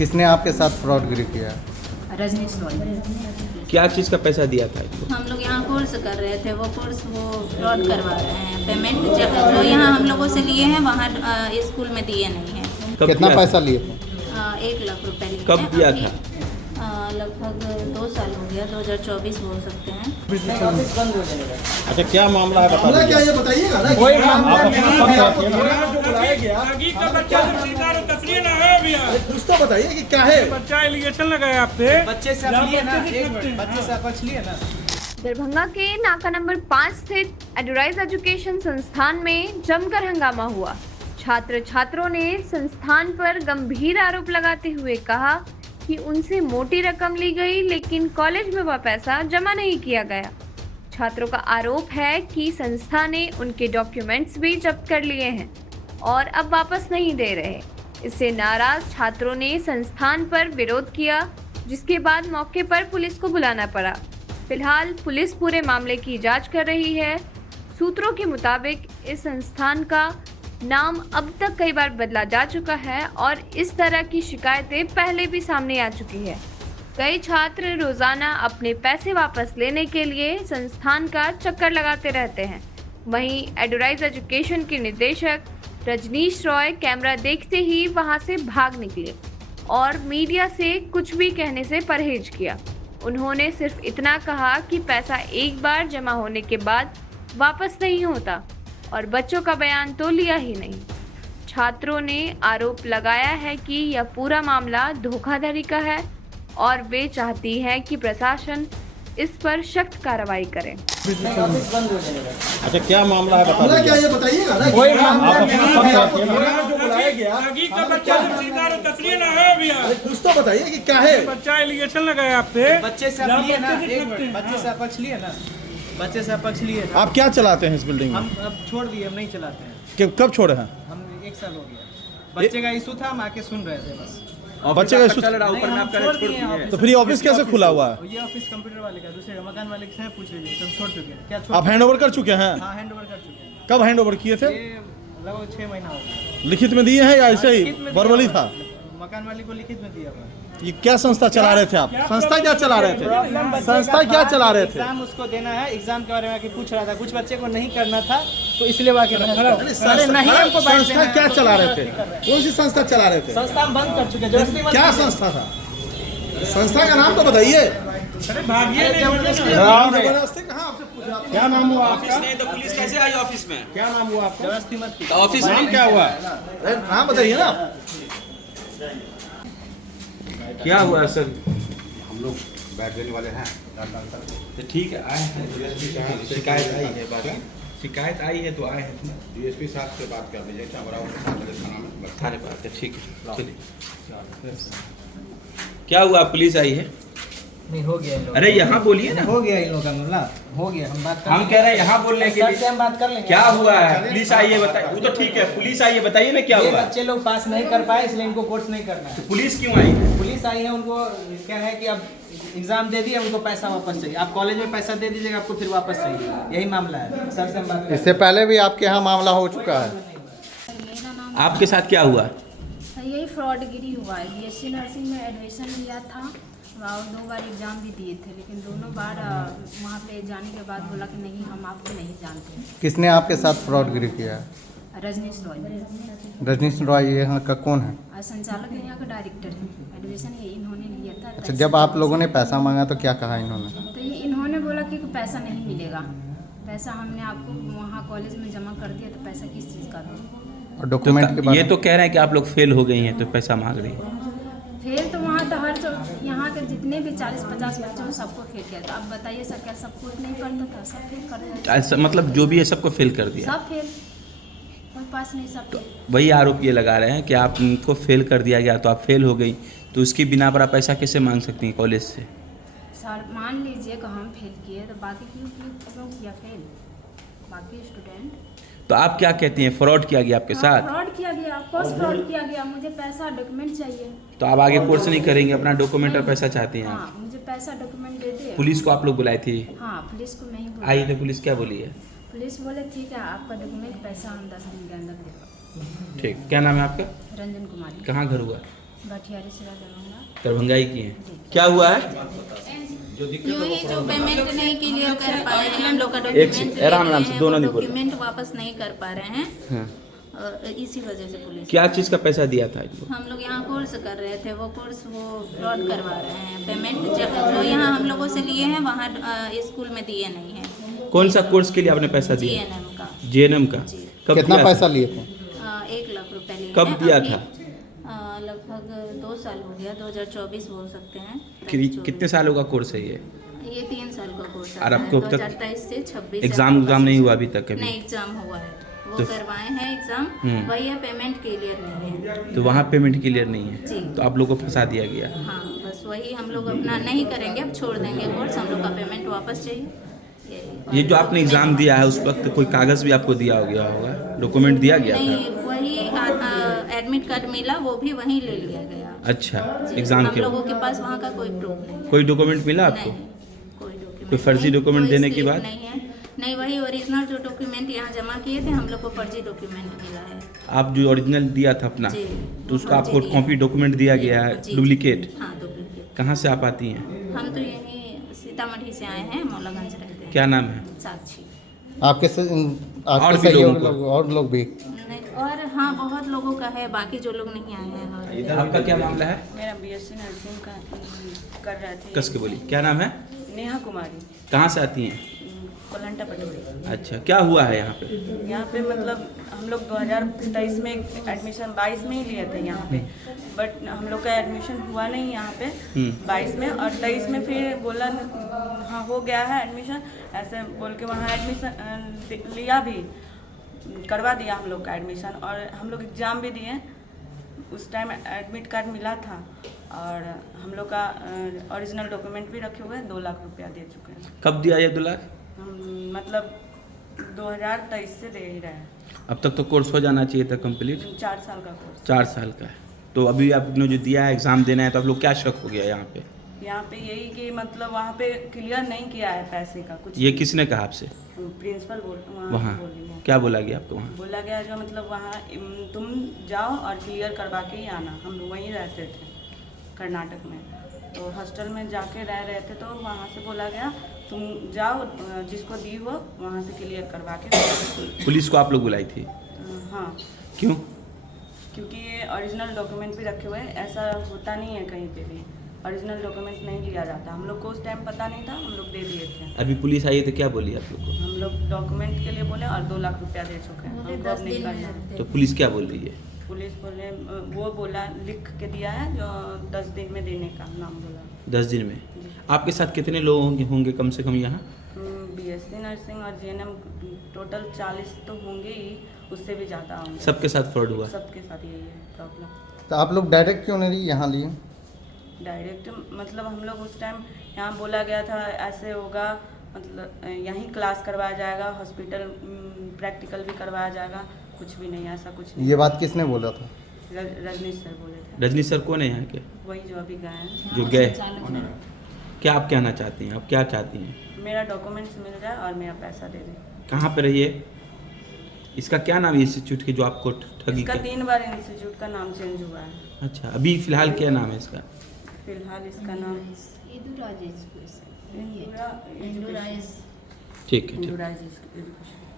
किसने आपके साथ फ्रॉडगिरी किया? रजनीश रॉय। क्या चीज़ का पैसा दिया था इसको? हम लोग यहाँ कोर्स कर रहे थे, वो कोर्स वो फ्रॉड करवा रहे हैं। पेमेंट जो यहाँ हम लोगों से लिए हैं वहाँ स्कूल में दिए नहीं हैं। कितना दिया पैसा लिए थे? 1 लाख रुपए लिए कब हैं। दिया अभी, था? लगभग 2 साल हो गया, 2024 बोल सकते हैं। अच्छा, क्या मामला है मामला क्या ये बताइएगा ना। कोई मामला जो बुलाया गया कुछ तो बताइए कि क्या है। बच्चा एलिगेशन लगाया आप पे। बच्चे से आप लिए ना, एक मिनट, बच्चे से आप पक्ष लिए ना। दरभंगा के नाका नंबर 5 स्थित एडोराइज एजुकेशन संस्थान में जमकर हंगामा हुआ। छात्र छात्रों ने संस्थान पर गंभीर आरोप लगाते हुए कहा कि उनसे मोटी रकम ली गई, लेकिन कॉलेज में वह पैसा जमा नहीं किया गया। छात्रों का आरोप है कि संस्था ने उनके डॉक्यूमेंट्स भी जब्त कर लिए हैं और अब वापस नहीं दे रहे। इससे नाराज छात्रों ने संस्थान पर विरोध किया, जिसके बाद मौके पर पुलिस को बुलाना पड़ा। फिलहाल पुलिस पूरे मामले की जांच कर रही है। सूत्रों के मुताबिक इस संस्थान का नाम अब तक कई बार बदला जा चुका है और इस तरह की शिकायतें पहले भी सामने आ चुकी है। कई छात्र रोजाना अपने पैसे वापस लेने के लिए संस्थान का चक्कर लगाते रहते हैं। वहीं एडोराइज एजुकेशन के निदेशक रजनीश रॉय कैमरा देखते ही वहां से भाग निकले और मीडिया से कुछ भी कहने से परहेज किया। उन्होंने सिर्फ इतना कहा कि पैसा एक बार जमा होने के बाद वापस नहीं होता और बच्चों का बयान तो लिया ही नहीं। छात्रों ने आरोप लगाया है कि यह पूरा मामला धोखाधड़ी का है और वे चाहती हैं कि प्रशासन इस पर सख्त कार्रवाई करे। अच्छा, क्या मामला है मामला क्या ये बताइएगा ना। कोई जो बुलाया गया कुछ तो बताइए कि क्या है। बच्चा एलिगेशन लगाया आप पे। बच्चे से आप लिए ना, एक मिनट, बच्चे से आप पक्ष लिए ना। बच्चे से आप पक्ष लिए। आप क्या चलाते हैं इस बिल्डिंग में? हम अब छोड़ दिए, हम नहीं चलाते हैं। कब छोड़े हैं? हम 1 साल हो गया। बच्चे का इशू था, हम आके सुन रहे थे बस। और बच्चे का इशू नहीं, हम छोड़ दिए हैं ऑफिस। तो फिर ये ऑफिस कैसे खुला हुआ है? ये ऑफिस कंप्यूटर वाले का, दूसरे मकान वाले से पूछ लीजिए। हम छोड़ चुके हैं। क्या छोड़? आप हैंड ओवर कर चुके हैं? हाँ, हैंड ओवर कर चुके हैं। कब हैंड ओवर किए थे? ये लगभग 6 महीना हो गया। लिखित में दिए हैं या ऐसे ही लिखित में दिया वर्बली हुआ था? है। मकान वाले को लिखित में दिया हुआ है। ये क्या संस्था चला रहे थे आप? संस्था क्या चला रहे थे? संस्था क्या चला रहे थे? एग्जाम उसको देना है, एग्जाम के बारे में आके पूछ रहा था। कुछ बच्चे को नहीं करना था तो इसलिए वाके अरे नहीं, हमको संस्था क्या चला रहे थे? कौन सी संस्था चला रहे थे? संस्था हम बंद कर चुके हैं। क्या संस्था था? संस्था का नाम तो बताइए। क्या नाम हुआ आपका? नहीं तो पुलिस कैसे आई ऑफिस में? क्या नाम हुआ आपका? जबरदस्ती मत कीजिए। ऑफिस नाम में क्या हुआ? अरे नाम बताइए ना। क्या हुआ सर? हम लोग बैठ देने वाले हैं। तो ठीक है, आए हैं, शिकायत आई है, बाकी शिकायत आई है तो आए हैं। डीएसपी साहब से बात कर लीजिए, क्या बराबर थाना में थाने पर आते, ठीक है, चलिए। क्या हुआ, पुलिस आई है? नहीं, हो गया इन लोगों अरे यहाँ बोलिए ना। हो गया इन लोगों का मामला, हो गया। हम बात कर हम कह रहे हैं यहाँ बोलने के सर लिए। से हम बात कर लेंगे। क्या हुआ है? पुलिस आई है, बताइए। वो तो ठीक है, पुलिस आई है, बताइए ना क्या ये हुआ। बच्चे लोग पास नहीं कर पाए, इसलिए इनको कोर्स नहीं करना है। पुलिस क्यों आई है? पुलिस आई है, उनको क्या है कि अब एग्जाम दे दिए, उनको पैसा वापस चाहिए। आप कॉलेज में पैसा दे दीजिएगा, आपको फिर वापस चाहिए। यही मामला है। सर से हम बात इससे पहले भी आपके यहाँ मामला हो चुका है। मेरा नाम आपके साथ क्या हुआ? यही फ्रॉडगिरी हुआ है। बीएससी नर्सिंग में एडमिशन लिया था और 2 बार एग्ज़ाम भी दिए थे, लेकिन दोनों बार वहाँ पे जाने के बाद बोला कि नहीं, हम आपको नहीं जानते। किसने आपके साथ फ्रॉडगिरी किया है? रजनीश रॉय। रजनीश रॉय यहाँ का कौन है? संचालक है, यहाँ का डायरेक्टर है। एडमिशन ये इन्होंने लिया था। अच्छा, जब आप लोगों ने पैसा मांगा तो क्या कहा इन्होंने? तो ये इन्होंने बोला कि पैसा नहीं मिलेगा। पैसा हमने आपको वहाँ कॉलेज में जमा कर दिया, तो पैसा किस चीज़ का दो? और डॉक्यूमेंट के तो बारे ये में? तो कह रहे हैं कि आप लोग फेल हो गई हैं तो पैसा मांग रही हैं। फेल तो वहाँ तो हर यहाँ के जितने भी 40-50 बच्चे हैं सबको फेल किया। तो अब बताइए सर, क्या सब कुछ नहीं पढ़ता था? सब फेल कर दिया। ऐसा मतलब जो भी है सबको फेल कर दिया। सब फेल, कोई पास नहीं, सब फेल। वही आरोप ये लगा रहे हैं कि आपको फेल कर दिया गया, तो आप फेल हो गई, तो उसकी बिना पर आप पैसा कैसे मांग सकती हैं कॉलेज से? सर मान लीजिए कि हम फेल किए, तो बाकी क्यों किया फेल? बाकी स्टूडेंट। तो आप क्या कहती हैं, फ्रॉड किया गया आपके साथ? फ्रॉड किया गया, ऑफकोर्स फ्रॉड किया गया। मुझे पैसा डॉक्यूमेंट चाहिए। तो आप आगे कोर्स नहीं करेंगे, अपना डॉक्यूमेंट और पैसा चाहती हैं आप? हाँ, मुझे पैसा डॉक्यूमेंट दे दे। पुलिस को आप लोग बुलाई थी? हाँ, पुलिस को नहीं बुलाया। आई तो पुलिस क्या बोली है? पुलिस बोले ठीक है, आपका डॉक्यूमेंट पैसा हम 10 दिन के अंदर देगा। ठीक, क्या नाम है आपका? रंजन कुमारी। कहाँ घर हुआ? भटियारी से दरभंगा। दरभंगा ही की हैं। क्या हुआ है? यूँ ही जो पेमेंट नहीं क्लियर कर पा रहे हैं, हम लोग का एक सेकंड, आराम से, दोनों नहीं बोलो। डॉक्यूमेंट वापस नहीं कर पा रहे हैं, हाँ। और इसी वजह से पुलिस क्या चीज़ का पैसा दिया था इनको? हम लोग यहाँ कोर्स कर रहे थे, वो कोर्स वो फ्रॉड करवा रहे हैं। पेमेंट जो यहाँ हम लोगों से लिए हैं वहाँ स्कूल में दिए नहीं हैं। कौन सा कोर्स के लिए आपने पैसा दिया? GNM का। JNM का? जी। कब कितना दिया पैसा था? लिए थे? 1 लाख रुपए लिए कब हैं। दिया अभी, था? लगभग 2 साल हो गया, 2024 बोल सकते हैं। कितने सालों का कोर्स है ये? ये 3 साल का कोर्स है। और आपको अब तक 2023 से 26 एग्जाम नहीं हुआ अभी तक कभी? नहीं, एग्जाम हुआ है, वो तो- करवाए हैं एग्जाम, वही है, पेमेंट क्लियर नहीं है। तो वहाँ पेमेंट क्लियर नहीं है, जी। तो आप लोग को फंसा दिया गया। हाँ, बस वही हम लोग अपना नहीं करेंगे, अब छोड़ देंगे कोर्स, हम लोग का पेमेंट वापस चाहिए। ये जो आपने एग्जाम दिया है उस वक्त कोई कागज़ भी आपको दिया गया होगा, डॉक्यूमेंट दिया गया था? नहीं, वही एडमिट कार्ड मिला, वो भी वहीं ले लिया गया। अच्छा, एग्जाम हम के लोगों के पास वहाँ का कोई प्रूफ नहीं। कोई डॉक्यूमेंट मिला आपको? नहीं, कोई डॉक्यूमेंट कोई फर्जी नहीं, डॉक्यूमेंट कोई देने की स्लिप बात? नहीं है। नहीं, वही ओरिजिनल जो डॉक्यूमेंट यहाँ जमा किए थे, हम लोग को फर्जी डॉक्यूमेंट मिला है। आप जो ओरिजिनल दिया था अपना, जी, तो उसका फर्जी आपको दिया। कॉपी डॉक्यूमेंट दिया गया है, जी, डुप्लीकेट? हाँ, डुप्लीकेट। कहाँ से आप आती हैं? हम तो यहीं सीतामढ़ी से आए हैं, मौलागंज रहते हैं। क्या नाम है? साक्षी। आपके और आपके भी लोगों सहयोगी को? लोग और लोग भी? नहीं, और हाँ, बहुत लोगों का है, बाकी जो लोग नहीं आए हैं। और आपका क्या मामला है? मेरा BSc नर्सिंग का कर रहे थे। कस के बोली, क्या नाम है? नेहा कुमारी, कहाँ से आती हैं? कोलंटा पटोरी। अच्छा, क्या हुआ है यहाँ पे? यहाँ पे मतलब हम लोग 2023 में एडमिशन 22 में ही लिए थे यहाँ पे, बट हम लोग का एडमिशन हुआ नहीं यहाँ पे 22 में, और 23 में फिर बोला हाँ हो गया है एडमिशन, ऐसे बोल के वहाँ एडमिशन लिया भी, करवा दिया हम लोग का एडमिशन, और हम लोग एग्ज़ाम भी दिए। उस टाइम एडमिट कार्ड मिला था, और हम लोग का ओरिजिनल डॉक्यूमेंट भी रखे हुए हैं। 2 लाख रुपया दे चुके हैं। कब दिया ये 2 लाख? मतलब 2023 से दे ही रहे हैं। अब तक तो कोर्स हो जाना चाहिए था कंप्लीट। 4 साल का कोर्स। 4 साल का है, तो अभी आपने जो दिया है एग्ज़ाम देना है, तो आप लोग क्या शक हो गया यहाँ पे? यहाँ पे यही कि मतलब वहाँ पे क्लियर नहीं किया है पैसे का कुछ। ये किसने कहा आपसे? प्रिंसिपल वहाँ बोल रही है। क्या बोला गया आपको वहाँ? बोला गया जो मतलब वहाँ तुम जाओ और क्लियर करवा के ही आना। हम लोग वहीं रहते थे कर्नाटक में, तो हॉस्टल में जाके रह रहे थे, तो वहाँ से बोला गया तुम जाओ, जिसको दी हो वहाँ से क्लियर करवा के। पुलिस को आप लोग बुलाई थी? हाँ, क्यों? क्योंकि ये ओरिजिनल डॉक्यूमेंट भी रखे हुए हैं, ऐसा होता नहीं है कहीं पे भी, ओरिजिनल डॉक्यूमेंट नहीं लिया जाता। हम लोग को उस टाइम पता नहीं था, हम लोग दे दिए थे। अभी पुलिस आई तो क्या बोली आप लोग को? हम लोग डॉक्यूमेंट के लिए बोले और 2 लाख रुपया दे चुके हैं। हमको अब नहीं करना। तो पुलिस क्या बोल रही है? पुलिस बोले, वो बोला लिख के दिया है जो 10 दिन में देने का नाम बोला। 10 दिन में? आपके साथ कितने लोग होंगे कम से कम यहाँ? BSc नर्सिंग और GNM टोटल 40 तो होंगे ही, उससे भी ज़्यादा होंगे। सबके साथ फ्रॉड हुआ? सबके साथ यही है प्रॉब्लम। तो आप लोग डायरेक्ट क्यों नहीं यहाँ लिए? डायरेक्ट मतलब हम लोग उस टाइम यहाँ बोला गया था ऐसे होगा, मतलब यहीं क्लास करवाया जाएगा, हॉस्पिटल प्रैक्टिकल भी करवाया जाएगा, कुछ भी नहीं, ऐसा कुछ नहीं। ये बात किसने बोला था? रजनीश सर बोले थे। रजनी सर कौन है यहाँ के? वही जो अभी गए हैं। जो गए? क्या आप कहना चाहती हैं? आप क्या चाहती हैं? मेरा डॉक्यूमेंट्स मिल जाए और मेरा पैसा दे दें। कहाँ पे रहिए? इसका क्या नाम है इंस्टीट्यूट की जो आपको ठगी? इसका 3 बार इंस्टीट्यूट का नाम चेंज हुआ है। अच्छा, अभी फिलहाल क्या नाम है इसका? फिलहाल इसका नाम इंदुराज एजुकेशन। ठीक है, ठीक। इंदुराज एजुकेशन।